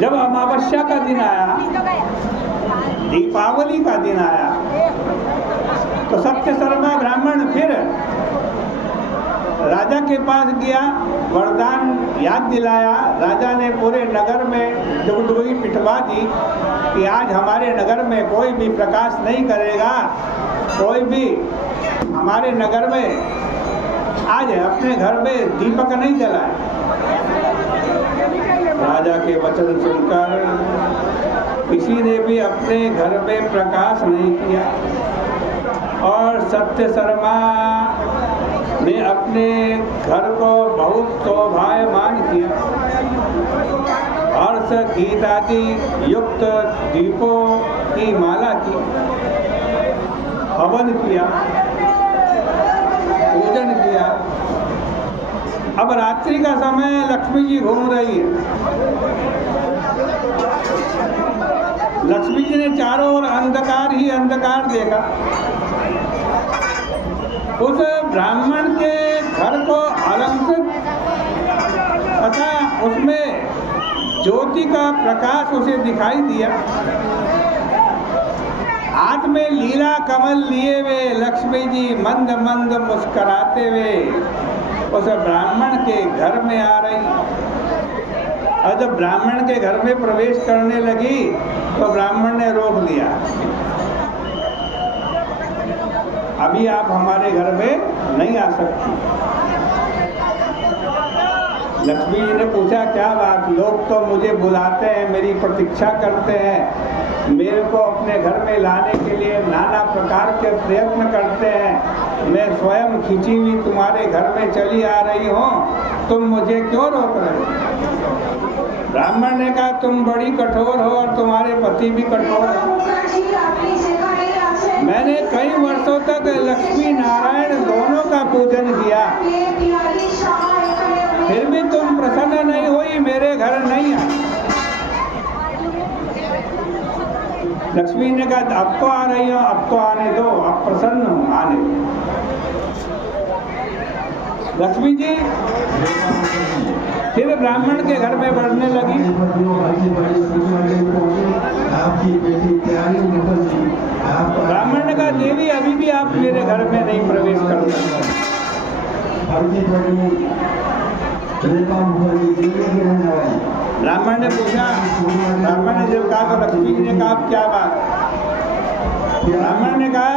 जब अमावस्या का दिन आया, दीपावली का दिन आया, तो सत्यशर्मा ब्राह्मण फिर राजा के पास गया, वरदान याद दिलाया। राजा ने पूरे नगर में डुगडुगी पिटवा दी कि आज हमारे नगर में कोई भी प्रकाश नहीं करेगा, कोई भी हमारे नगर में आज अपने घर में दीपक नहीं जलाए। राजा के वचन सुनकर किसी ने भी अपने घर में प्रकाश नहीं किया और सत्यशर्मा ने अपने घर को बहुत शोभायमान किया। हर्ष गीत आदि युक्त दीपों की माला की, हवन किया, पूजन किया। अब रात्रि का समय, लक्ष्मी जी घूम रही है। लक्ष्मी जी ने चारों ओर अंधकार ही अंधकार देखा। उस ब्राह्मण के घर को अलंकृत तथा उसमें ज्योति का प्रकाश उसे दिखाई दिया। हाथ में लीला कमल लिए हुए लक्ष्मी जी मंद मंद मुस्कुराते हुए उस ब्राह्मण के घर में आ रही। और जब ब्राह्मण के घर में प्रवेश करने लगी तो ब्राह्मण ने रोक दिया, अभी आप हमारे घर में नहीं आ सकती। लक्ष्मी जी ने पूछा, क्या बात, लोग तो मुझे बुलाते हैं, मेरी प्रतीक्षा करते हैं, मेरे को अपने घर में लाने के लिए नाना प्रकार के प्रयत्न करते हैं, मैं स्वयं खिंची हुई तुम्हारे घर में चली आ रही हूँ, तुम मुझे क्यों रोक रहे हो? ब्राह्मण ने कहा, तुम बड़ी कठोर हो और तुम्हारे पति भी कठोर हो। मैंने कई वर्षों तक लक्ष्मी नारायण दोनों का पूजन किया, फिर भी तुम प्रसन्न नहीं हुई, मेरे घर नहीं आई। लक्ष्मी ने कहा, अब तो आ रही हो, अब तो आने दो, अब प्रसन्न हूँ, आने दो। लक्ष्मी जी फिर ब्राह्मण के घर में बढ़ने लगी। ब्राह्मण ने कहा, देवी अभी भी आप मेरे घर में नहीं प्रवेश कर सकते। ब्राह्मण ने पूछा, ब्राह्मण ने जब कहा तो लक्ष्मी जी ने कहा, क्या बात? ब्राह्मण ने कहा,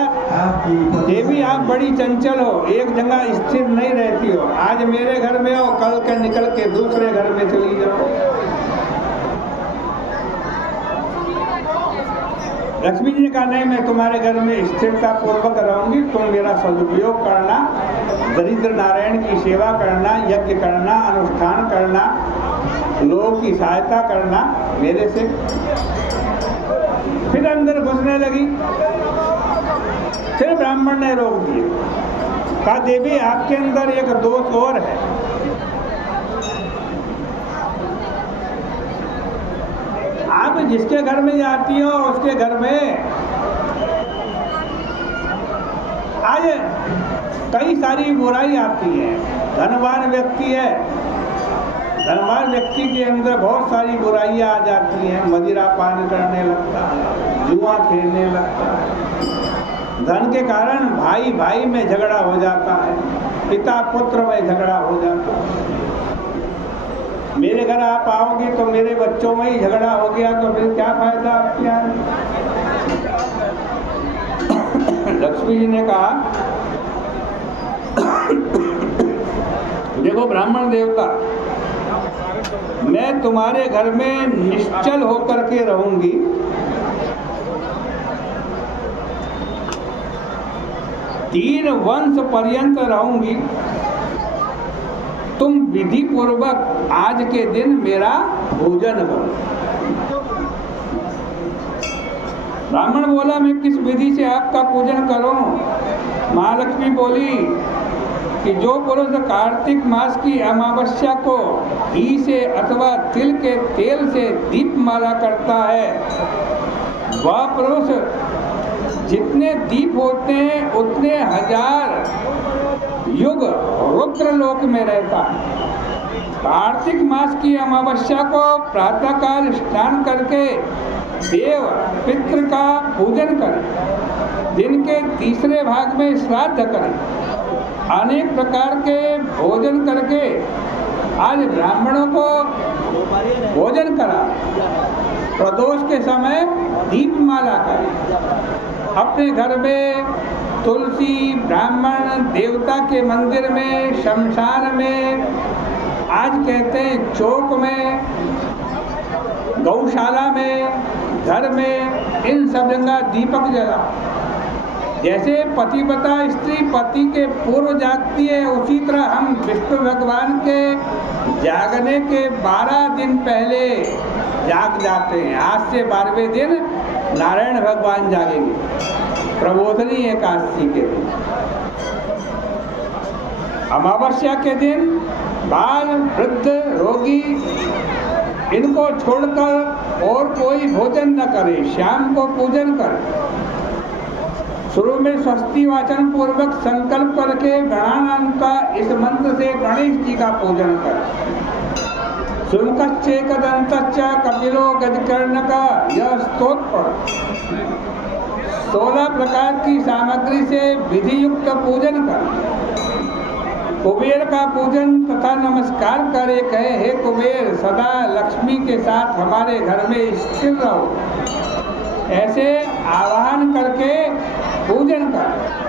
देवी आप बड़ी चंचल हो, एक जगह स्थिर नहीं रहती हो, आज मेरे घर में हो, कल के निकल के दूसरे घर में चली जाओ। लक्ष्मी जी ने कहा, नहीं, मैं तुम्हारे घर में स्थिरता पूर्वक रहूंगी, तुम मेरा सदुपयोग करना, दरिद्र नारायण की सेवा करना, यज्ञ करना, अनुष्ठान करना, लोगों की सहायता करना मेरे से। फिर अंदर घुसने लगी। फिर ब्राह्मण ने रोक दिए, कहा, देवी आपके अंदर एक दोष और है। आप जिसके घर में जाती हो उसके घर में आज कई सारी बुराई आती है। धनवान व्यक्ति है, धनवान व्यक्ति के अंदर बहुत सारी बुराइयां आ जाती हैं, मदिरा पान करने लगता है, जुआ खेलने लगता है, धन के कारण भाई भाई में झगड़ा हो जाता है, पिता पुत्र में झगड़ा हो जाता है। मेरे घर आप आओगे तो मेरे बच्चों में ही झगड़ा हो गया तो फिर क्या फायदा आपके आने? लक्ष्मी जी ने कहा, देखो ब्राह्मण देवता, मैं तुम्हारे घर में निश्चल होकर के रहूंगी, तीन वंश पर्यंत रहूंगी, तुम विधि पूर्वक आज के दिन मेरा भोजन करो। ब्राह्मण बोला, मैं किस विधि से आपका पूजन करूं? महालक्ष्मी बोली कि जो पुरुष कार्तिक मास की अमावस्या को घी से अथवा तिल के तेल से दीपमाला करता है, वह पुरुष जितने दीप होते हैं उतने हजार युग रुद्र लोक में रहता है। कार्तिक मास की अमावस्या को प्रातःकाल स्नान करके देव पितृ का पूजन करें। दिन के तीसरे भाग में श्राद्ध करें। अनेक प्रकार के भोजन करके आज ब्राह्मणों को भोजन करा। प्रदोष के समय दीपमाला करें। अपने घर में तुलसी, ब्राह्मण, देवता के मंदिर में, शमशान में, आज कहते हैं चौक में, गौशाला में, घर में, इन सब जगह दीपक जला। जैसे पतिव्रता स्त्री पति के पूर्व जागती है, उसी तरह हम विष्णु भगवान के जागने के 12 दिन पहले जाग जाते हैं। आज से 12वें दिन नारायण भगवान जागेंगे, प्रबोधनी एकादशी के दिन। अमावस्या के दिन बाल, वृद्ध, रोगी इनको छोड़कर और कोई भोजन न करे। शाम को पूजन कर। शुरू में स्वस्ति वाचन पूर्वक संकल्प करके गणानान्ता इस मंत्र से गणेश जी का पूजन कर। शुल्कश्चेकदन्तश्च कपिलो गजकर्ण का यह स्तोत्र 16 प्रकार की सामग्री से विधि युक्त पूजन कर। कुबेर का पूजन तथा नमस्कार करे। कहे, हे कुबेर, सदा लक्ष्मी के साथ हमारे घर में स्थिर रहो। ऐसे आवाहन करके पूजन कर।